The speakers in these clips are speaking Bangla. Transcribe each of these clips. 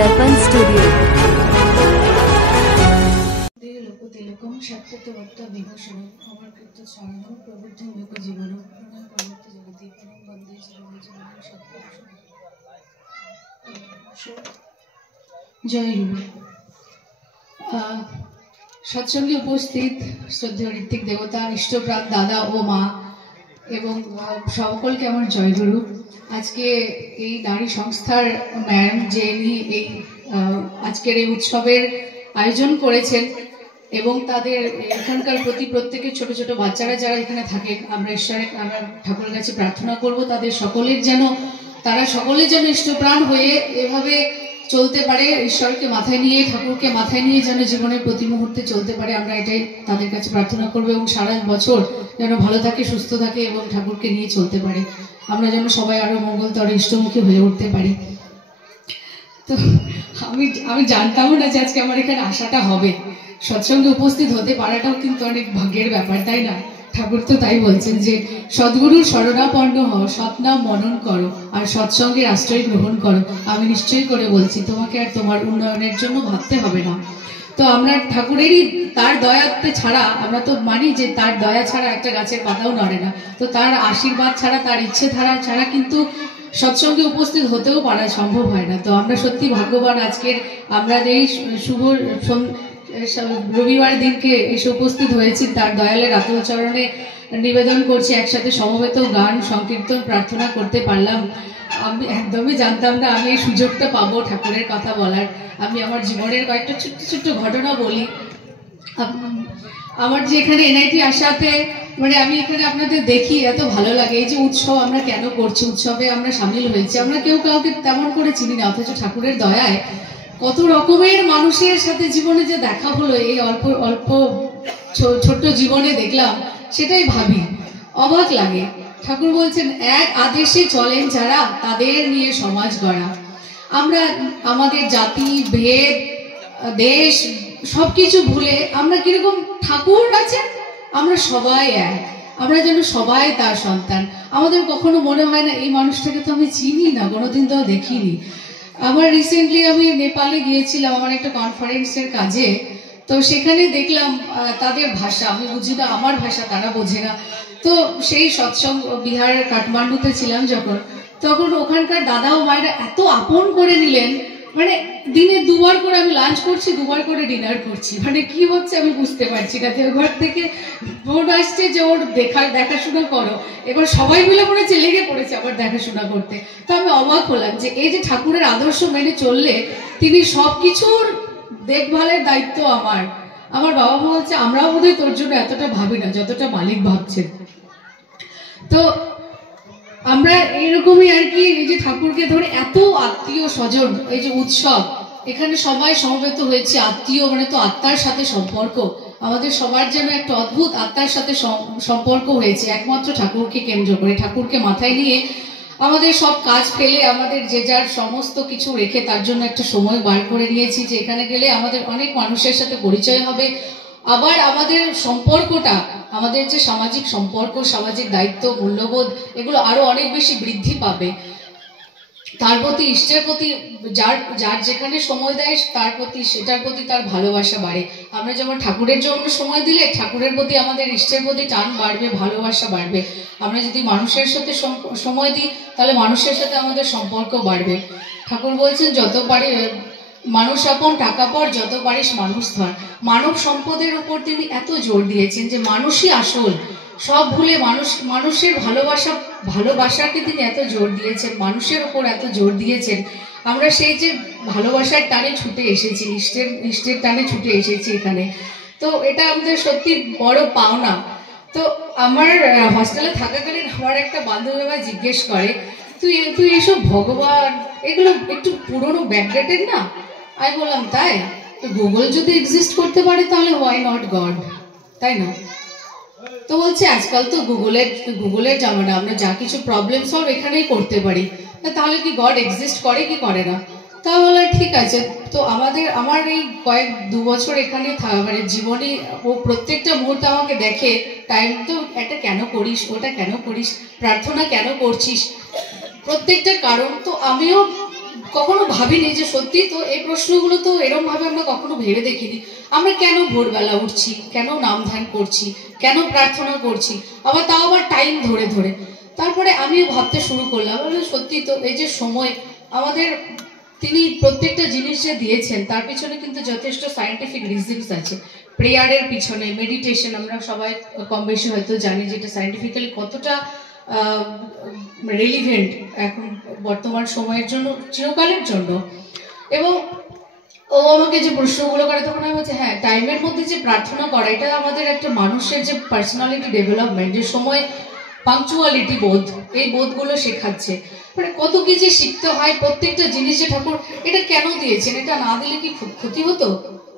दर्पण स्टूडियो। लोकतिलकम सत्यतवत्ता विभूषणम अमरकृत शरणम प्रबुद्धं लोकजीवनम प्रणय प्रवृत्त जगति परम वंदे चिरंजीवनं सत्पुरुषं। जय गुरु। सत्संगे उपस्थित श्रद्धेय ऋत्विक देवता इष्टप्राण दादा ओ मा এবং সকলকে আমার জয়গুরু। আজকে এই নারী সংস্থার ম্যাম যিনি এই আজকের এই উৎসবের আয়োজন করেছেন এবং তাদের এখানকার প্রতি প্রত্যেকের ছোট ছোট বাচ্চারা যারা এখানে থাকেন, আমরা ঠাকুরের কাছে প্রার্থনা করব তাদের তারা সকলের যেন ইষ্টপ্রাণ হয়ে এভাবে চলতে পারে, ঈশ্বরকে মাথায় নিয়ে ঠাকুরকে মাথায় নিয়ে যেন জীবনের প্রতি মুহূর্তে চলতে পারে। আমরা এটাই তাদের কাছে প্রার্থনা করবো এবং সারা বছর যেন ভালো থাকে, সুস্থ থাকে এবং ঠাকুরকে নিয়ে চলতে পারে। আমরা যেন সবাই আরো মঙ্গলতর ইষ্টমুখী হয়ে উঠতে পারি। তো আমি জানতামও না যে আজকে আমার এখানে আসাটা হবে, সৎসঙ্গে উপস্থিত হতে পারাটাও কিন্তু অনেক ভাগ্যের ব্যাপার, তাই না? ঠাকুর তো তাই বলছেন যে সদ্গুরুর শরণাপন্ন হও, সৎনাম মনন করো আর সৎসঙ্গের আশ্রয় গ্রহণ করো। আমি নিশ্চয়ই করে বলছি তোমাকে আর তোমার উন্নয়নের জন্য ভাবতে হবে না। তো আমরা ঠাকুরেরই তার দয়াতে ছাড়া, আমরা তো মানি যে তার দয়া ছাড়া একটা গাছের পাতাও নড়ে না। তো তার আশীর্বাদ ছাড়া, তার ইচ্ছে ছাড়া কিন্তু সৎসঙ্গে উপস্থিত হতেও পারা সম্ভব হয় না। তো আমরা সত্যি ভাগ্যবান আজকের আমরা এই শুভ রবিবার দিনকে এসে উপস্থিত হয়েছি, তার দয়ালের আত্মচরণে নিবেদন করছি, একসাথে সমবেত গান সংকীর্তন প্রার্থনা করতে পারলাম। আমি একদমই জানতাম না আমি এই সুযোগটা পাবো ঠাকুরের কথা বলার। আমি আমার জীবনের কয়েকটা ছোট্ট ছোট্ট ঘটনা বলি। আমার যে এখানে এনআইটি আসাতে মানে আমি এখানে আপনাদের দেখি এত ভালো লাগে। এই যে উৎসব আমরা কেন করছি, উৎসবে আমরা সামিল হয়েছি, আমরা কেউ কাউকে তেমন করে চিনি না, অথচ ঠাকুরের দয়ায় কত রকমের মানুষের সাথে জীবনে যে দেখা হলো এই অল্প অল্প ছোট্ট জীবনে দেখলাম, সেটাই ভাবি, অবাক লাগে। ঠাকুর বলছেন এক আদেশে চলেন যারা তাদের নিয়ে সমাজ গড়া। আমরা আমাদের জাতি ভেদ দেশ সবকিছু ভুলে আমরা কিরকম ঠাকুর আছেন, আমরা সবাই এক, আমরা যেন সবাই তার সন্তান। আমাদের কখনো মনে হয় না এই মানুষটাকে তো আমি চিনি না, কোনোদিন তো দেখিনি। আমার রিসেন্টলি আমি নেপালে গিয়েছিলাম আমার একটা কনফারেন্সের কাজে। তো সেখানে দেখলাম তাদের ভাষা আমি বুঝি না, আমার ভাষা তারা বোঝে না। তো সেই সৎসঙ্গ বিহারের কাঠমান্ডুতে ছিলাম তখন ওখানকার দাদা ও মায়েরা এত আপন করে নিলেন, মানে দিনে দুবার করে আমি লাঞ্চ করছি, দুবার করে ডিনার করছি, মানে কি হচ্ছে আমি বুঝতে পারছি না। ঘর থেকে বোর্ড আসছে যে ওর দেখাশোনা করো, এবার সবাই মিলে পড়েছে, লেগে পড়েছে আবার দেখাশোনা করতে। তো আমি অবাক হলাম যে এই যে ঠাকুরের আদর্শ মেনে চললে তিনি সবকিছুর দেখভালের দায়িত্ব আমার বাবা বলছে আমরাও বোধহয় তোর জন্য এতটা ভাবি না যতটা মালিক ভাবছেন। তো আমরা এইরকমই আর কি, এই যে ঠাকুরকে ধরে এত আত্মীয় স্বজন, এই যে উৎসব এখানে সবাই সমবেত হয়েছে, আত্মীয় মানে তো আত্মার সাথে সম্পর্ক, আমাদের সবার যেন একটা অদ্ভুত আত্মার সাথে সম্পর্ক হয়েছে একমাত্র ঠাকুরকে কেন্দ্র করে, ঠাকুরকে মাথায় নিয়ে আমাদের সব কাজ ফেলে আমাদের যে যার সমস্ত কিছু রেখে তার জন্য একটা সময় বার করে নিয়েছি যে এখানে গেলে আমাদের অনেক মানুষের সাথে পরিচয় হবে, আবার আমাদের সম্পর্কটা, আমাদের যে সামাজিক সম্পর্ক, সামাজিক দায়িত্ব, মূল্যবোধ এগুলো আরো অনেক বেশি বৃদ্ধি পাবে। তার প্রতি ইষ্টের প্রতি যার যেখানে সময় দেয় তার প্রতি সেটার প্রতি তার ভালোবাসা বাড়ে। আমরা যেমন ঠাকুরের জন্য সময় দিলে ঠাকুরের প্রতি আমাদের ইষ্টের প্রতি টান বাড়বে, ভালোবাসা বাড়বে। আমরা যদি মানুষের সাথে সময় দিই তাহলে মানুষের সাথে আমাদের সম্পর্ক বাড়বে। ঠাকুর বলছেন যত পারি মানুষ আপন টাকা পর, যত পারিস মানুষ ধর। মানব সম্পদের উপর তিনি এত জোর দিয়েছেন যে মানুষই আসল, সব ভুলে মানুষের ভালোবাসাকে তিনি এত জোর দিয়েছেন, মানুষের উপর এত জোর দিয়েছেন। আমরা সেই যে ভালোবাসার টানে ছুটে এসেছি, ইষ্টের টানে ছুটে এসেছি এখানে। তো এটা আমাদের সত্যি বড় পাওনা। তো আমার হস্টেলে থাকাকালীন আমার একটা বান্ধবী আমায় জিজ্ঞেস করে তুই এসব ভগবান এগুলো একটু পুরনো ব্যাকডেটেড না? আমি বললাম তাই, তো গুগল যদি এক্সিস্ট করতে পারে তাহলে হোয়াই নট গড, তাই না? তো বলছে আজকাল তো গুগলের জামানা, আমরা যা কিছু প্রবলেম সলভ এখানেই করতে পারি, তাহলে কি গড এক্সিস্ট করে কি করে না? তা বলে ঠিক আছে। তো আমার এই দু বছর এখানে মানে জীবনে ও প্রত্যেকটা মুহূর্তে আমাকে দেখে, টাইম তো এটা কেন করিস, ওটা কেন করিস, প্রার্থনা কেন করছিস, প্রত্যেকটা কারণ। তো আমিও কখনো ভাবিনি যে সত্যি তো এই প্রশ্নগুলো তো এরকম ভাবে আমরা কখনো ভেবে দেখিনি। আমরা কেন ভোরবেলা উঠছি, কেন নাম ধ্যান করছি, কেন প্রার্থনা করছি, আবার তাও আবার টাইম ধরে ধরে। তারপরে আমিও ভাবতে শুরু করলাম, সত্যি তো এই যে সময় আমাদের তিনি প্রত্যেকটা জিনিস যে দিয়েছেন তার পিছনে কিন্তু যথেষ্ট সায়েন্টিফিক রিজনস আছে। প্রেয়ারের পিছনে মেডিটেশন আমরা সবাই কম বেশি হয়তো জানি যেটা সায়েন্টিফিক্যালি কতটা রেলিভেন্ট এখন বর্তমান সময়ের জন্য, চিরকালের জন্য। এবং ও আমাকে যে প্রশ্নগুলো করে তখন আমি বলছি হ্যাঁ, টাইমের মধ্যে যে প্রার্থনা করা এটা আমাদের একটা মানুষের যে পার্সোনালিটি ডেভেলপমেন্ট, যে সময় পাংচুয়ালিটি বোধ, এই বোধগুলো শেখাচ্ছে। মানে কত কি যে শিখতে হয় প্রত্যেকটা জিনিস। যে ঠাকুর এটা কেন দিয়েছেন, এটা না দিলে কি খুব ক্ষতি হতো,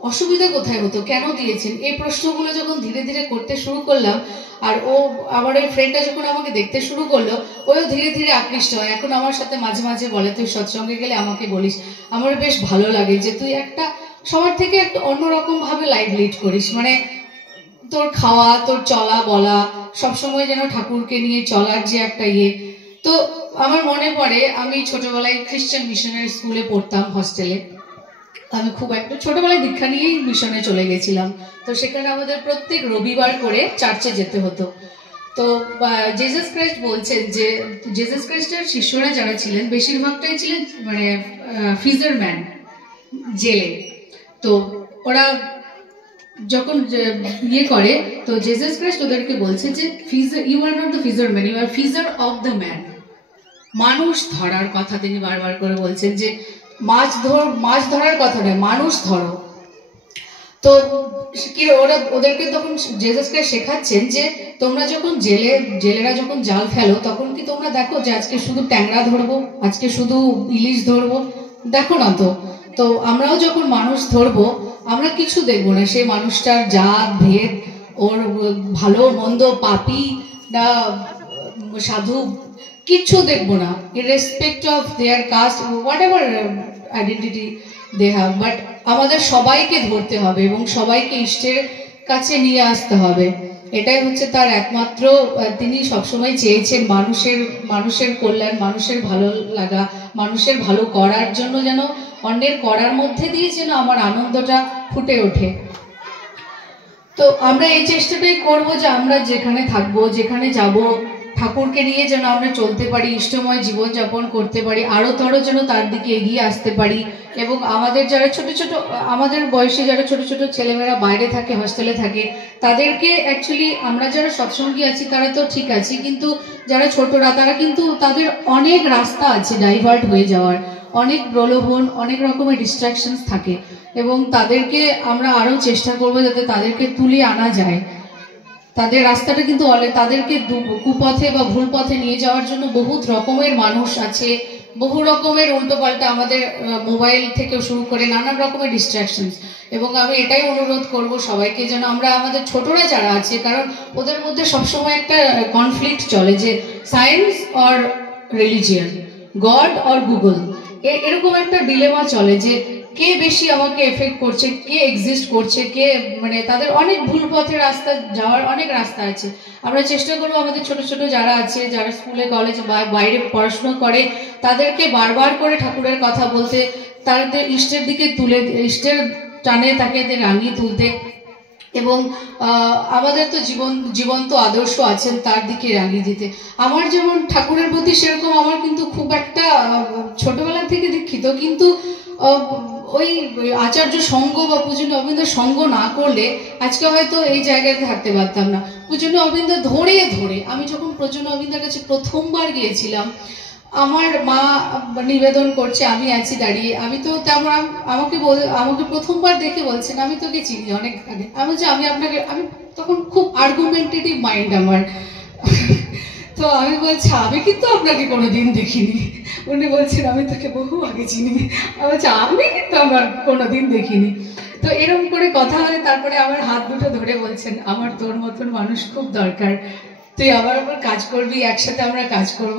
অসুবিধা কোথায় হতো, কেন দিয়েছেন, এই প্রশ্নগুলো যখন ধীরে ধীরে করতে শুরু করলাম, আর ও আমার ওই ফ্রেন্ডটা যখন আমাকে দেখতে শুরু করলো, ওও ধীরে ধীরে আকৃষ্ট হয়। এখন আমার সাথে মাঝে মাঝে বলে তুই সৎসঙ্গে গেলে আমাকে বলিস, আমার বেশ ভালো লাগে যে তুই একটা সবার থেকে একটা অন্যরকম ভাবে লাইফ লিড করিস। মানে তোর খাওয়া, তোর চলা বলা সবসময় যেন ঠাকুরকে নিয়ে চলার যে একটা ইয়ে। তো আমার মনে পড়ে আমি ছোটবেলায় খ্রিস্টান মিশনের স্কুলে পড়তাম, হস্টেলে। আমি খুব একটা ছোটবেলায় দীক্ষা নিয়েই মিশনে চলে গেছিলাম। তো সেখানে আমাদের প্রত্যেক রবিবার করে চার্চে যেতে হতো। তো জেসাস ক্রাইস্ট বলছেন যে জেসাস ক্রাইস্টের শিষ্যরা যারা ছিলেন বেশিরভাগটাই ছিলেন মানে ফিজারম্যান, জেলে। তো ওরা যখন ইয়ে করে, তো জেসাস ক্রাইস্ট ওদেরকে বলছে যে you are not the fisherman, you are fisher of the man. মানুষ ধরার কথা তিনি বারবার করে বলছেন যে মাছ ধরার কথা নয়, মানুষ ধরো। তো কি ওদেরকে তখন জেসাস ক্রাইস্ট শেখাচ্ছেন যে তোমরা যখন জেলেরা যখন জাল ফেলো তখন কি তোমরা দেখো যে আজকে শুধু ট্যাংরা ধরবো, আজকে শুধু ইলিশ ধরবো, দেখো না তো। তো আমরাও যখন মানুষ ধরবো আমরা কিছু দেখবো না, সেই মানুষটার জাত ভেদ, ওর ভালো মন্দ, পাপী না সাধু, কিচ্ছু দেখবো না, irrespective of their caste, whatever identity they have. But আমাদের সবাইকে ধরতে হবে এবং সবাইকে ইষ্টের কাছে নিয়ে আসতে হবে। এটাই হচ্ছে তার একমাত্র, তিনি সবসময় চেয়েছেন মানুষের কল্যাণ, মানুষের ভালো লাগা, মানুষের ভালো করার জন্য, যেন অন্যের করার মধ্যে দিয়ে যেন আমার আনন্দটা ফুটে ওঠে। তো আমরা এই চেষ্টাটাই করব যে আমরা যেখানে থাকবো, যেখানে যাব, ঠাকুরকে নিয়ে যেন আমরা চলতে পারি, ইষ্টময় জীবনযাপন করতে পারি, আরো তরো যেন তার দিকে এগিয়ে আসতে পারি। এবং আমাদের যারা ছোট ছোট, আমাদের বয়সে যারা ছোট ছোট ছেলেমেয়েরা বাইরে থাকে, হস্টেলে থাকে, তাদেরকে অ্যাকচুয়ালি আমরা যারা সৎসঙ্গী আছি তারা তো ঠিক আছি, কিন্তু যারা ছোটরা তারা কিন্তু তাদের অনেক রাস্তা আছে ডাইভার্ট হয়ে যাওয়ার, অনেক প্রলোভন, অনেক রকমের ডিস্ট্রাকশনস থাকে। এবং তাদেরকে আমরা আরো চেষ্টা করবো যাতে তাদেরকে তুলে আনা যায়। তাদের রাস্তাটা কিন্তু তাদেরকে কুপথে বা ভুল পথে নিয়ে যাওয়ার জন্য বহুত রকমের মানুষ আছে, বহু রকমের উল্টোপাল্টা আমাদের মোবাইল থেকে শুরু করে নানান রকমের ডিস্ট্রাকশনস। এবং আমি এটাই অনুরোধ করব সবাইকে যেন আমরা আমাদের ছোটরা যারা আছে, কারণ ওদের মধ্যে সবসময় একটা কনফ্লিক্ট চলে যে science or religion, god or Google, এরকম একটা ডিলেমা চলে যে কে বেশি আমাকে এফেক্ট করছে, কে এক্সিস্ট করছে, কে মানে তাদের অনেক ভুল পথে রাস্তা যাওয়ার অনেক রাস্তা আছে। আমরা চেষ্টা করবো আমাদের ছোট ছোট যারা আছে, যারা স্কুলে কলেজ বা বাইরে পড়াশোনা করে, তাদেরকে বারবার করে ঠাকুরের কথা বলতে, তাদের ইষ্টের দিকে তুলে, ইষ্টের টানে তাকে রাঙিয়ে তুলতে। এবং আমাদের তো জীবন্ত আদর্শ আছেন, তার দিকে রাঙিয়ে দিতে। আমার যেমন ঠাকুরের প্রতি সেরকম আমার কিন্তু খুব একটা ছোটবেলা থেকে দীক্ষিত, কিন্তু ওই আচার্য সঙ্গ বা পূজনীয় অবিন্দ সঙ্গ না করলে আজকে হয়তো এই জায়গাতে থাকতে পারতাম না। পূজনীয় অবিন্দ ধরে ধরে আমি যখন পূজনীয় অবিন্দের কাছে প্রথমবার গিয়েছিলাম, আমার মা নিবেদন করছে, আমি আছি দাঁড়িয়ে, আমি তো তেমন, আমাকে প্রথমবার দেখে বলছেন আমি তোকে চিনি অনেক আগে। আমি বলছি আমি তখন খুব আর্গুমেন্টেটিভ মাইন্ড আমার। তো আমি বলছি আমি কিন্তু আপনাকে কোনোদিন দেখিনি। উনি বলছেন আমি তোকে বহু আগে চিনি। আমি বলছি আমি কিন্তু আমার কোনোদিন দেখিনি। তো এরকম করে কথা হলে তারপরে আমার হাত দুটো ধরে বলছেন আমার তোর মতন মানুষ খুব দরকার, তুই আমার উপর কাজ করবি, একসাথে আমরা কাজ করব।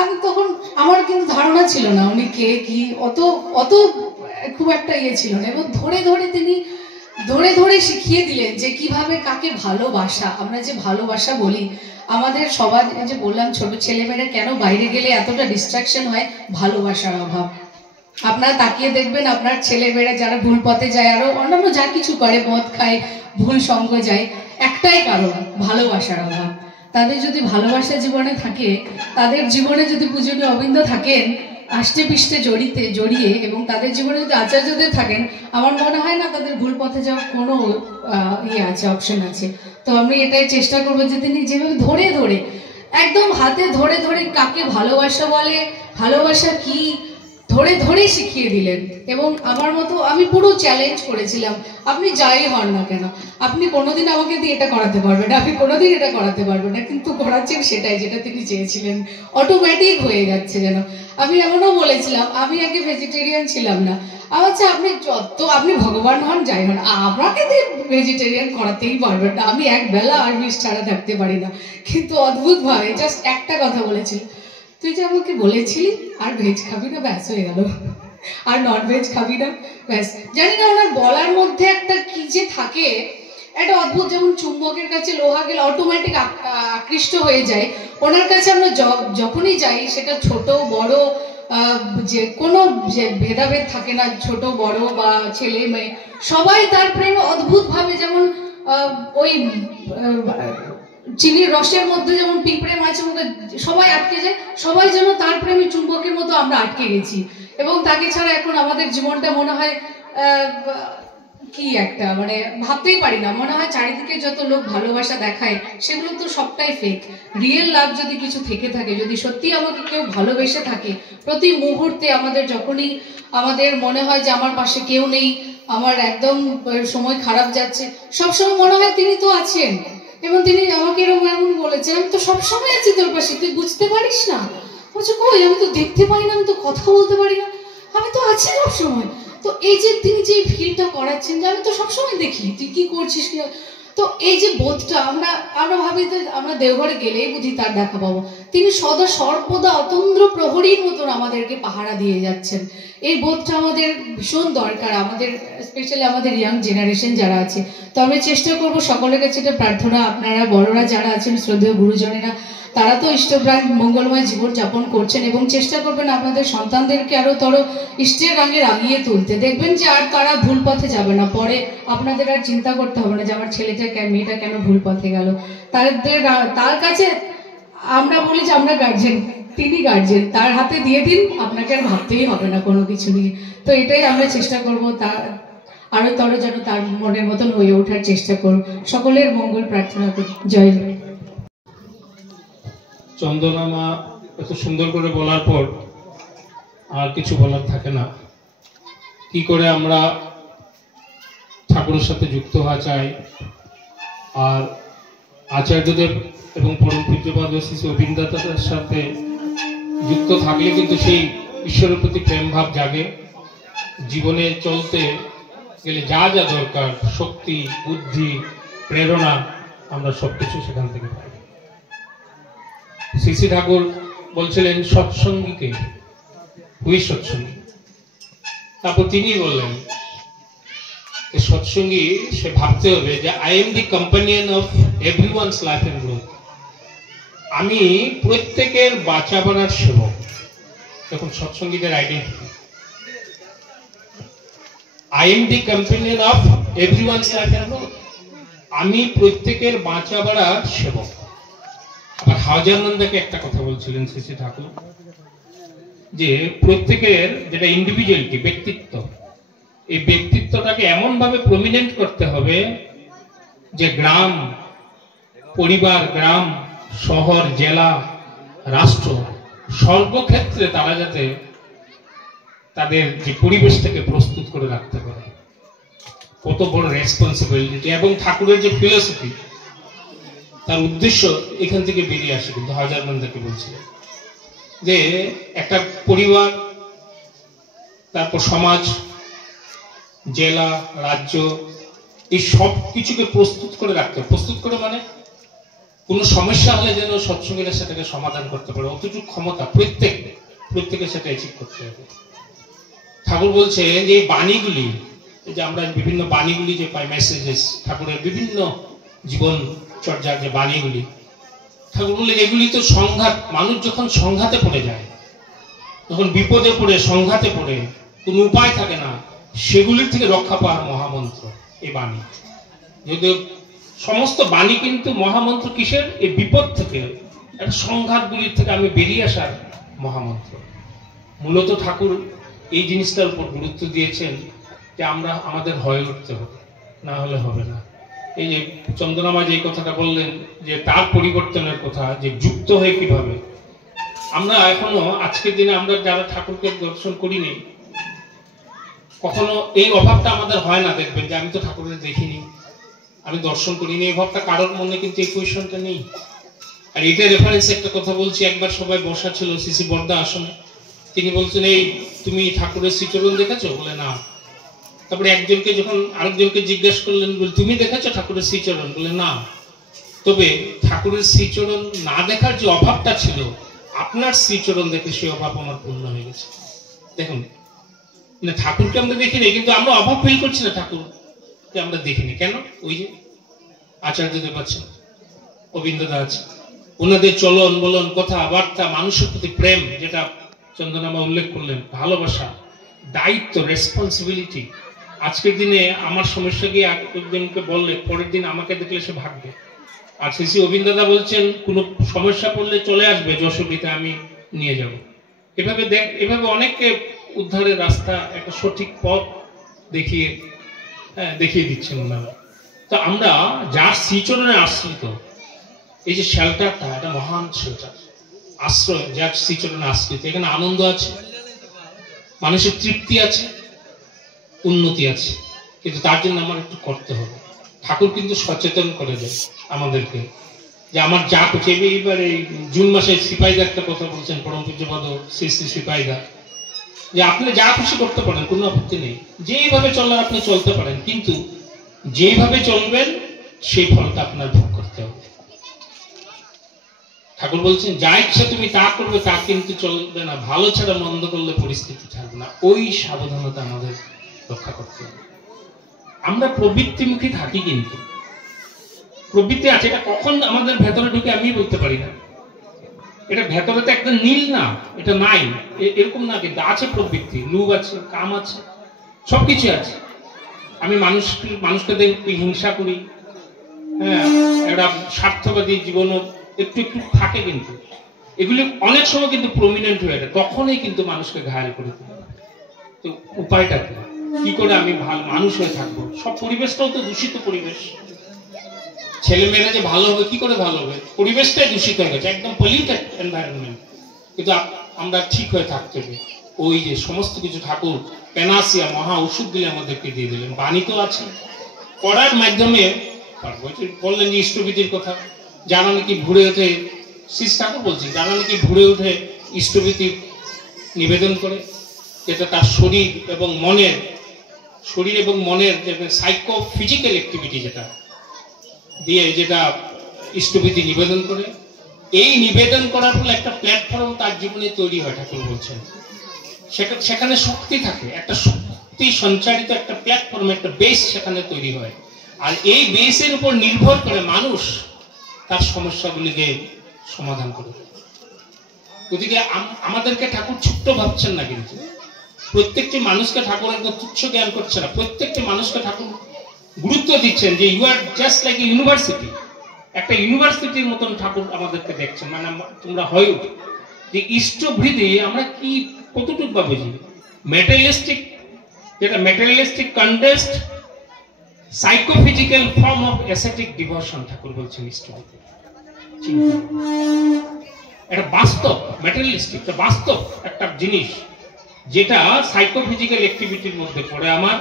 আমি তখন আমার কিন্তু ধারণা ছিল না উনি কে কি, অত খুব একটা ইয়ে ছিল না। এবং তিনি ধরে ধরে শিখিয়ে দিলেন যে কিভাবে কাকে ভালোবাসা, আমরা যে ভালোবাসা বলি, আমাদের সবার যে বললাম ছোট ছেলেমেয়েরা কেন বাইরে গেলে এতটা ডিস্ট্রাকশন হয়, ভালোবাসার অভাব। আপনারা তাকিয়ে দেখবেন আপনার ছেলেমেয়েরা যারা ভুল পথে যায়, আরো অন্যান্য যা কিছু করে, মদ খায়, ভুল সঙ্গ যায়, একটাই কারণ, ভালোবাসার অভাব। তাদের যদি ভালোবাসা জীবনে থাকে, তাদের জীবনে যদি পূজনীয় অবিন্দ থাকেন আষ্টে পৃষ্ঠে জড়িয়ে, এবং তাদের জীবনে যদি আচার্যদের থাকেন, আমার মনে হয় না তাদের ভুল পথে যাওয়ার কোনো অপশন আছে। তো আমি এটাই চেষ্টা করবো যে তিনি যেভাবে ধরে ধরে, একদম হাতে ধরে ধরে কাকে ভালোবাসা বলে, ভালোবাসা কি, ধরে ধরে শিখিয়ে দিলেন। এবং আমার মতো আমি পুরো চ্যালেঞ্জ করেছিলাম, আপনি যাই হন না কেন, আপনি কোনোদিন আমাকে দিয়ে এটা করাতে পারবেন না, আপনি কোনোদিন এটা করাতে পারবেন না, কিন্তু করাচ্ছেন সেটাই যেটা তিনি চেয়েছিলেন, অটোমেটিক হয়ে যাচ্ছে যেন। আমি এমনও বলেছিলাম, আমি আগে ভেজিটেরিয়ান ছিলাম না, আচ্ছা আপনি ভগবান হন যাই হন, আমাকে দিয়ে ভেজিটেরিয়ান করাতেই পারবেন না, আমি এক বেলা আর মিষ ছাড়া থাকতে পারি না। কিন্তু অদ্ভুত ভাবে জাস্ট একটা কথা বলেছিল, তুই যে আমাকে বলেছিলি আর ভেজ খাবি না, ব্যাস হয়ে গেল, আর নন ভেজ খাবি না, ব্যাস। জানি না ওনার বলার মধ্যে একটা কি যে থাকে, একটা অদ্ভুত, যেমন চুম্বকের কাছে লোহা গেলে অটোমেটিক আকৃষ্ট হয়ে যায়, ওনার কাছে আমরা যখনই যাই, সেটা ছোট বড় যে কোনো যে ভেদাভেদ থাকে না, ছোট বড় বা ছেলে মেয়ে, সবাই তার প্রেমে অদ্ভুত ভাবে, যেমন ওই চিনির রসের মধ্যে যেমন পিঁপড়ে মাছের মধ্যে সবাই আটকে যায়, সবাই যেন তার প্রেমে চুম্বকের মতো আমরা আটকে গেছি। এবং তাকে ছাড়া এখন আমাদের জীবনটা মনে হয় কি একটা, মানে ভাবতেই পারি না। মনে হয় চারিদিকে যত লোক ভালোবাসা দেখায়, সেগুলো তো সবটাই ফেক। রিয়েল লাভ যদি কিছু থেকে থাকে, যদি সত্যি আমাকে কেউ ভালোবেসে থাকে, প্রতি মুহূর্তে আমাদের যখনই আমাদের মনে হয় যে আমার পাশে কেউ নেই, আমার একদম সময় খারাপ যাচ্ছে, সবসময় মনে হয় তিনি তো আছেন। এবং তিনি আমাকে এমন বলেছেন, আমি তো সবসময় আছি তোর পাশে, তুই বুঝতে পারিস না? বলছে কই, আমি তো দেখতে পাই না, আমি তো কথা বলতে পারি না, আমি তো আছি সবসময়। তো এই যে তিনি যে ফিলটা করাচ্ছেন যে আমি তো সবসময় দেখি তুই কি করছিস, কি, তো এই যে বোধটা আমরা ভাবি যে আমরা দেওঘরে গেলেই বুঝি তার দেখা পাবো, তিনি সদা সর্বদা অতন্দ্র প্রহরীর মতন আমাদেরকে পাহারা দিয়ে যাচ্ছেন। এই বোধটা আমাদের ভীষণ দরকার, আমাদের স্পেশালি আমাদের ইয়াং জেনারেশন যারা আছে। তো আমরা চেষ্টা করবো সকলের কাছে এটা প্রার্থনা, আপনারা বড়রা যারা আছেন, শ্রদ্ধেয় গুরুজনেরা, তারা তো ইষ্টপ্রাণ মঙ্গলময় জীবন যাপন করছেন, এবং চেষ্টা করবেন আপনাদের সন্তানদেরকে আরো ইষ্টের রঙে রাঙিয়ে তুলতে। দেখবেন যে আর তারা ভুল পথে যাবে না, পরে আপনাদের আর চিন্তা করতে হবে না যে আমার ছেলেটা মেয়েটা কেন ভুল পথে গেল। তার কাছে আমরা বলি যে আমরা গার্জেন, তিনি গার্জেন, তার হাতে দিয়ে দিন, আপনাকে আর ভাবতেই হবে না কোনো কিছু নিয়ে। তো এটাই আমরা চেষ্টা করবো, আরো যেন তার মনের মতন হয়ে ওঠার চেষ্টা করব। সকলের মঙ্গল প্রার্থনা করি। জয় জয়। চন্দনা মা এত সুন্দর করে বলার পর আর কিছু বলার থাকে না। কি করে আমরা ঠাকুরের সাথে যুক্ত হওয়া চাই, আর আচার্যদেব এবং পরম পূজ্যপাদ শ্রী অবিন্দাতার সাথে যুক্ত থাকলে কিন্তু সেই ঈশ্বরের প্রতি প্রেম ভাব জাগে। জীবনে চলতে গেলে যা যা দরকার, শক্তি, বুদ্ধি, প্রেরণা, আমরা সবকিছু সেখান থেকে পাই। শ্রী শ্রী ঠাকুর বলছিলেন সৎসঙ্গীকে, হুই সৎসঙ্গী। তারপর তিনি বললেন সৎসঙ্গী সে ভাবতে হবে যে I am the companion of everyone's life and growth, আমি প্রত্যেকের বাঁচা বাড়ার সেবক। তখন সৎসঙ্গীদের identity, I am the companion of everyone's life and growth, আমি প্রত্যেকের বাঁচা বাড়ার সেবক। আবার হাজারনন্দাকে একটা কথা বলছিলেন শ্রী শ্রী ঠাকুর, যে প্রত্যেকের যেটা ইন্ডিভিজুয়ালিটি, ব্যক্তিত্ব, এই ব্যক্তিত্বটাকে এমন ভাবে প্রমিনেন্ট করতে হবে যে গ্রাম, পরিবার, গ্রাম, শহর, জেলা, রাষ্ট্র, সর্বক্ষেত্রে তারা যাতে তাদের যে পরিবেশটাকে প্রস্তুত করে রাখতে পারে। কত বড় রেসপন্সিবিলিটি। এবং ঠাকুরের যে ফিলোসফি, তার উদ্দেশ্য এখান থেকে বেরিয়ে আসে। কিন্তু হাজারনন্দাকে বলছিলেন যে একটা পরিবার, তারপর সমাজ, জেলা, রাজ্য, এই সব কিছুকে প্রস্তুত করে রাখতে হবে। প্রস্তুত করে মানে কোনো সমস্যা হলে যেন সৎসঙ্গীরা সেটাকে সমাধান করতে পারে, অতটুকু ক্ষমতা প্রত্যেকে সেটা অ্যাচিভ করতে হবে। ঠাকুর বলছে যে এই বাণীগুলি, যে আমরা বিভিন্ন বাণীগুলি যে পাই, মেসেজেস, ঠাকুরের বিভিন্ন জীবন চর্যার যে বাণীগুলি, ঠাকুর বললেন এগুলি তো সংঘাত। মানুষ যখন সংঘাতে পড়ে যায়, যখন বিপদে পড়ে, সংঘাতে পড়ে, কোনো উপায় থাকে না, সেগুলির থেকে রক্ষা পাওয়ার মহামন্ত্র এই বাণী। যদিও সমস্ত বাণী কিন্তু মহামন্ত্র কিসের? এই বিপদ থেকে, সংঘাতগুলির থেকে আমি বেরিয়ে আসার মহামন্ত্র। মূলত ঠাকুর এই জিনিসটার উপর গুরুত্ব দিয়েছেন যে আমরা আমাদের হয়ে উঠতে হবে, না হলে হবে না। এই যে চন্দ্রনামা যে কথাটা বললেন যে তার পরিবর্তনের কথা, যে যুক্ত হয়ে কিভাবে আমরা এখনো আজকের দিনে আমরা যারা ঠাকুরকে দর্শন করিনি, কখনো এই অভাবটা আমাদের হয় না। দেখবেন যে আমি তো ঠাকুরের দেখিনি, আমি দর্শন করিনি, এই ভাবটা কারোর মনে কিন্তু এই কোয়েশনটা নেই। আর এটা রেফারেন্স একটা কথা বলছি, একবার সবাই বসা ছিল সিসি বর্দা আসনে, তিনি বলছেন এই তুমি ঠাকুরের শ্রীচরণ দেখেছো? বলে না। তারপরে একজনকে যখন আরেকজনকে জিজ্ঞেস করলেন, বলে তুমি দেখেছো ঠাকুরের শ্রীচরণ? বলে না। তবে ঠাকুরের শ্রীচরণ না দেখার যে অভাবটা ছিল, আপনার শ্রীচরণ দেখে সেই অভাব আমার পূর্ণ হয়ে গেছে। দেখুন, ঠাকুরকে আমরা দেখিনি, কিন্তু আমরা অভাব ফিল করছি না, ঠাকুরকে আমরা দেখিনি কেন? ওই যে আচার্যদেব আছেন, গোবিন্দদা আছে, ওনাদের চলন বলন, কথা বার্তা, মানুষের প্রতি প্রেম, যেটা চন্দ্রনামা উল্লেখ করলেন, ভালোবাসা, দায়িত্ব, রেসপন্সিবিলিটি। আজকের দিনে আমার সমস্যা গিয়ে একজনকে বললে পরের দিন আমাকে দেখলে সে ভাগবে। আর শ্রী গোবিন্দদা বলছেন কোনো সমস্যা পড়লে চলে আসবে যশোরীতে, আমি নিয়ে যাব। এভাবে অনেককে উদ্ধারের রাস্তা, একটা সঠিক পথ দেখিয়ে দিচ্ছেন ওনারা। তো আমরা যার শ্রীচরণে আশ্রিত, এই যে শেল্টারটা, এটা মহান শেল্টার, আশ্রয়, যার শ্রীচরণে আশ্রিত, এখানে আনন্দ আছে, মানুষের তৃপ্তি আছে, উন্নতি আছে। কিন্তু তার জন্য আমার একটু করতে হবে। ঠাকুর কিন্তু সচেতন করে দেয় আমাদেরকে যে আমার যা করছে। এইবার এই জুন মাসে সিপাহীদা একটা কথা বলছেন, পরম পূজ্যপাদ শ্রী শ্রী সিপাহীদা, যে আপনি যা খুশি করতে পারেন, কোনো আপত্তি নেই, যেভাবে চলার আপনি চলতে পারেন, কিন্তু যেভাবে চলবেন সেই ফলটা আপনার ভোগ করতে হবে। ঠাকুর বলছেন যা ইচ্ছা তুমি তা করবে, তা কিন্তু চলবে না, ভালো ছাড়া মন্দ করলে পরিস্থিতি থাকবে না। ওই সাবধানতা আমাদের রক্ষা করতে হবে। আমরা প্রবৃত্তিমুখী থাকি, কিন্তু প্রবৃত্তি আছে, এটা কখন আমাদের ভেতরে ঢুকে আমি বলতে পারি না। এটা ভেতরে তো একটা নীল না, এটা নাই এরকম না, কিন্তু আছে প্রবৃত্তি, লোভ আছে, কাম আছে, সবকিছু আছে। আমি মানুষকে দেখি হিংসা করি, হ্যাঁ, একটা স্বার্থবাদী জীবনও একটু একটু থাকে, কিন্তু এগুলি অনেক সময় কিন্তু প্রমিনেন্ট হয়ে যায়, তখনই কিন্তু মানুষকে ঘায়াল করে তোলে। তো উপায়টা কি করে আমি ভালো মানুষ হয়ে থাকবো? সব পরিবেশটাও তো দূষিত পরিবেশ। ছেলে মেয়েরা যে ভালো হবে, কি করে ভালো হবে? পরিবেশটাই দূষিত হয়ে গেছে, একদম পলিউটেড এনভায়রনমেন্ট। কিন্তু আমরা ঠিক হয়ে থাকতে হবে। ওই যে সমস্ত কিছু ঠাকুর প্যানাসিয়া, মহা ওষুধ দিলে আমাদেরকে দিয়ে দিলেন। বাণী তো আছে, পড়ার মাধ্যমে বললেন যে ইষ্টভীতির কথা, যারা নাকি ভুড়ে ওঠে, শ্রী ঠাকুর বলছেন, যারা নাকি ভুড়ে উঠে ইষ্টভীতি নিবেদন করে, যেটা তার শরীর এবং মনের সাইকো ফিজিক্যাল অ্যাক্টিভিটি যেটা দিয়ে যেটা ইষ্টভীতি নিবেদন করে, এই নিবেদন করার ফলে একটা প্ল্যাটফর্ম তার জীবনে তৈরি হয়। ঠাকুর বলছেন সেখানে শক্তি থাকে, একটা শক্তি সঞ্চারিত একটা প্ল্যাটফর্ম, একটা বেস সেখানে তৈরি হয়। আর এই বেসের উপর নির্ভর করে মানুষ তার সমস্যাগুলিকে সমাধান করে। গতিকে আমাদেরকে ঠাকুর ছোট্ট ভাবছেন না, কিন্তু প্রত্যেকটি মানুষকে ঠাকুর একদম তুচ্ছ জ্ঞান করছে না। প্রত্যেকটি মানুষকে ঠাকুর গুরুত্ব দিচ্ছেন যে you are just like a university. একটা ইউনিভার্সিটির মতন ঠাকুর আমাদেরকে দেখছেন, মানে তোমরা হয়ে উঠো যে ইষ্টভৃতি আমরা কি কতটুকু বা বুঝি। ম্যাটেরিয়ালিস্টিক, যেটা materialistic contest, psychophysical form of ascetic devotion, Thakur বলছেন ইষ্টভৃতি। এটা বাস্তব, ম্যাটেরিয়ালিস্টিক বাস্তব একটা জিনিস, যেটা সাইকোফিজিক্যাল অ্যাক্টিভিটির মধ্যে পড়ে আমার।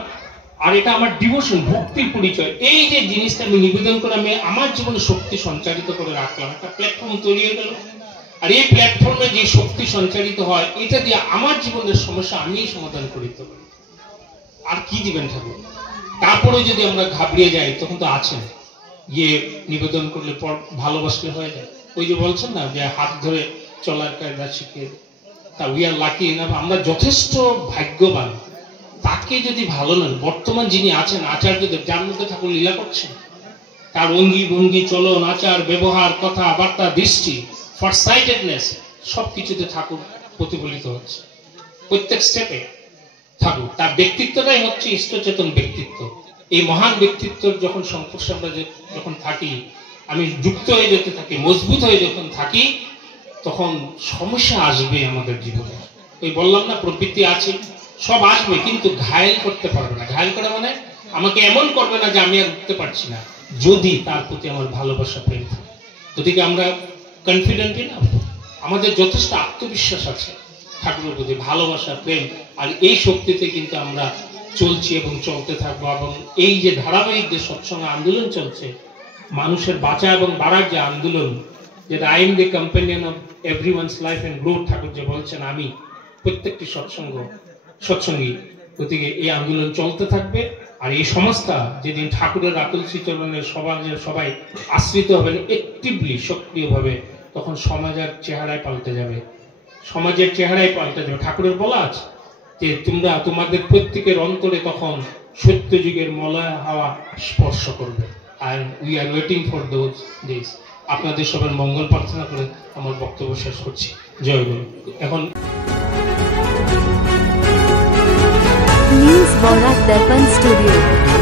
আর এটা আমার ডিভোশন, ভক্তির পরিচয়। এই যে জিনিসটা আমি নিবেদন করে আমি আমার জীবনে শক্তি সঞ্চারিত করে রাখলাম, একটা প্ল্যাটফর্ম তৈরি হয়ে গেল। আর এই প্ল্যাটফর্মে যে শক্তি সঞ্চারিত হয়, এটা দিয়ে আমার জীবনের সমস্যা আমি সমাধান করে দিতে পারি। আর কি দিবেন ঠাকুর? তারপরে যদি আমরা ঘাবড়িয়ে যাই, তখন তো আছেন গিয়ে নিবেদন করলে পর ভালোবাসলে হয়ে যায়। ওই যে বলছেন না যে হাত ধরে চলার কায়দা শিখিয়ে, তা উই আর লাকি না, আমরা যথেষ্ট ভাগ্যবান। তাকে যদি ভালো নেন, বর্তমান যিনি আছেন আচার্যদেব, যার মধ্যে ঠাকুর লীলা করছেন, তার অঙ্গি ভঙ্গি, চলন, আচার, ব্যবহার, কথা বার্তা, দৃষ্টি, ফরসাইটেডনেস, সবকিছুতে ঠাকুর প্রতিফলিত হচ্ছে প্রত্যেক স্টেপে। থাকুক। তার ব্যক্তিত্বটাই হচ্ছে ইষ্টচেতন ব্যক্তিত্ব। এই মহান ব্যক্তিত্বর যখন সংস্পর্শে আমরা যখন থাকি, আমি যুক্ত হয়ে যেতে থাকি, মজবুত হয়ে যখন থাকি, তখন সমস্যা আসবে আমাদের জীবনে। ওই বললাম না, প্রবৃত্তি আছে, সব আসবে, কিন্তু ঘায়েল করতে পারবে না। ঘায়েল করে মানে আমাকে এমন করবে না যে আমি আর উঠতে পারছি না, যদি তার প্রতি আমার ভালোবাসা, প্রেম থাকে। গতিকে আমরা কনফিডেন্ট না, আমাদের যথেষ্ট আত্মবিশ্বাস আছে ঠাকুরের প্রতি, ভালোবাসা, প্রেম, আর এই শক্তিতে কিন্তু আমরা চলছি এবং চলতে থাকবো। এবং এই যে ধারাবাহিক যে সৎসঙ্গ আন্দোলন চলছে, মানুষের বাঁচা এবং বাড়ার যে আন্দোলন, যেটা I am the companion of everyone's life and growth, Thakur যে বলছেন, আমি প্রত্যেকটি সৎসঙ্গী। গতিকে এই আন্দোলন চলতে থাকবে। আর এই সমাজটা যেদিন ঠাকুরের আতুল শ্রীচরণের সবাই আশ্রিত হবেন অ্যাক্টিভলি, সক্রিয়ভাবে, তখন সমাজের চেহারায় পাল্টে যাবে, সমাজের চেহারায় পাল্টে যাবে। ঠাকুরের বলা আছে যে তোমরা তোমাদের প্রত্যেকের অন্তরে তখন সত্য যুগের মলয় হাওয়া স্পর্শ করবে। আর we are waiting for those days. আপনাদের সবার মঙ্গল প্রার্থনা করে আমার বক্তব্য শেষ করছি। জয় গুরু। এখন न्यूज़ बौराक दर्पण स्टूडियो।